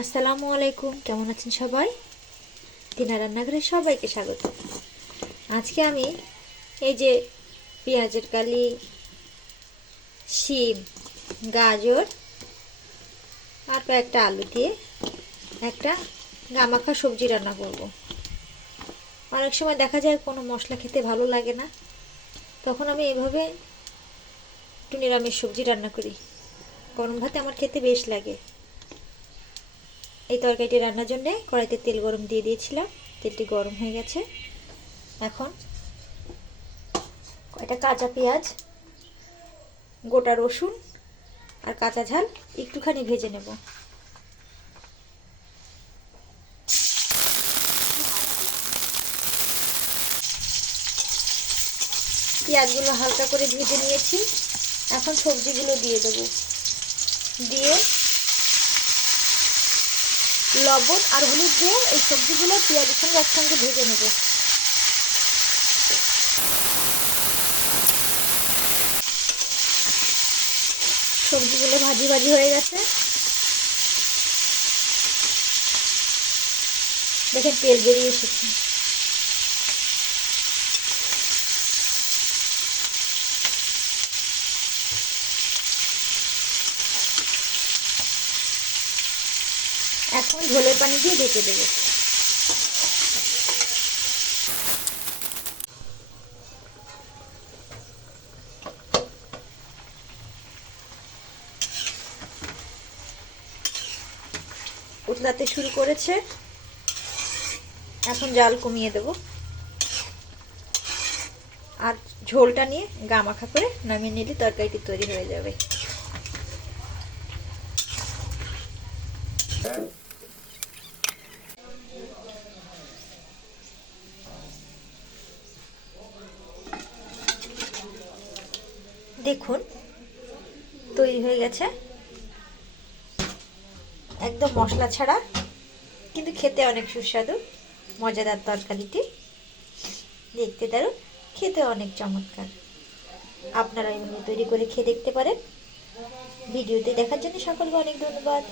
আসসালামু আলাইকুম, কেমন আছেন সবাই? দিনা রান্নাঘরে সবাইকে স্বাগত। আজকে আমি এই যে পেঁয়াজের কালি, শিম, গাজর আর কয়েকটা আলু দিয়ে একটা গামাখা সবজি রান্না করব। অনেক সময় দেখা যায় কোনো মশলা খেতে ভালো লাগে না, তখন আমি এইভাবে একটু নিরামিষ সবজি রান্না করি। গরম ভাতে আমার খেতে বেশ লাগে। এই তরকারিটি রান্নার জন্য কড়াইতে তেল গরম দিয়ে দিয়েছিলাম। তেলটি গরম হয়ে গেছে। এখন কয়টা কাঁচা পেঁয়াজ, গোটা রসুন আর কাঁচা ঝাল একটুখানি ভেজে নেব। পেঁয়াজগুলো হালকা করে ভেজে নিয়েছি। এখন সবজিগুলো দিয়ে দেব। দিয়ে লবণ আর হলুদ দিয়ে এই সবজিগুলো পেঁয়াজের সঙ্গে একসঙ্গে ভেজে নেব। সবজিগুলো ভাজি ভাজি হয়ে গেছে। দেখেন তেল বেরিয়ে এসেছে। এখন ঝোলের পানি দিয়ে ঢেকে দেবো। উতলাতে শুরু করেছে, এখন জাল কমিয়ে দেব আর ঝোলটা নিয়ে গামাখা করে নামিয়ে নিলে তরকারিটি তৈরি হয়ে যাবে। দেখুন তৈরি হয়ে গেছে, একদম মশলা ছাড়া, কিন্তু খেতে অনেক সুস্বাদু, মজাদার তরকারিটি। দেখতে দারুণ, খেতে অনেক চমৎকার। আপনারা এইভাবে তৈরি করে খেয়ে দেখতে পারেন। ভিডিওতে দেখার জন্য সকলকে অনেক ধন্যবাদ।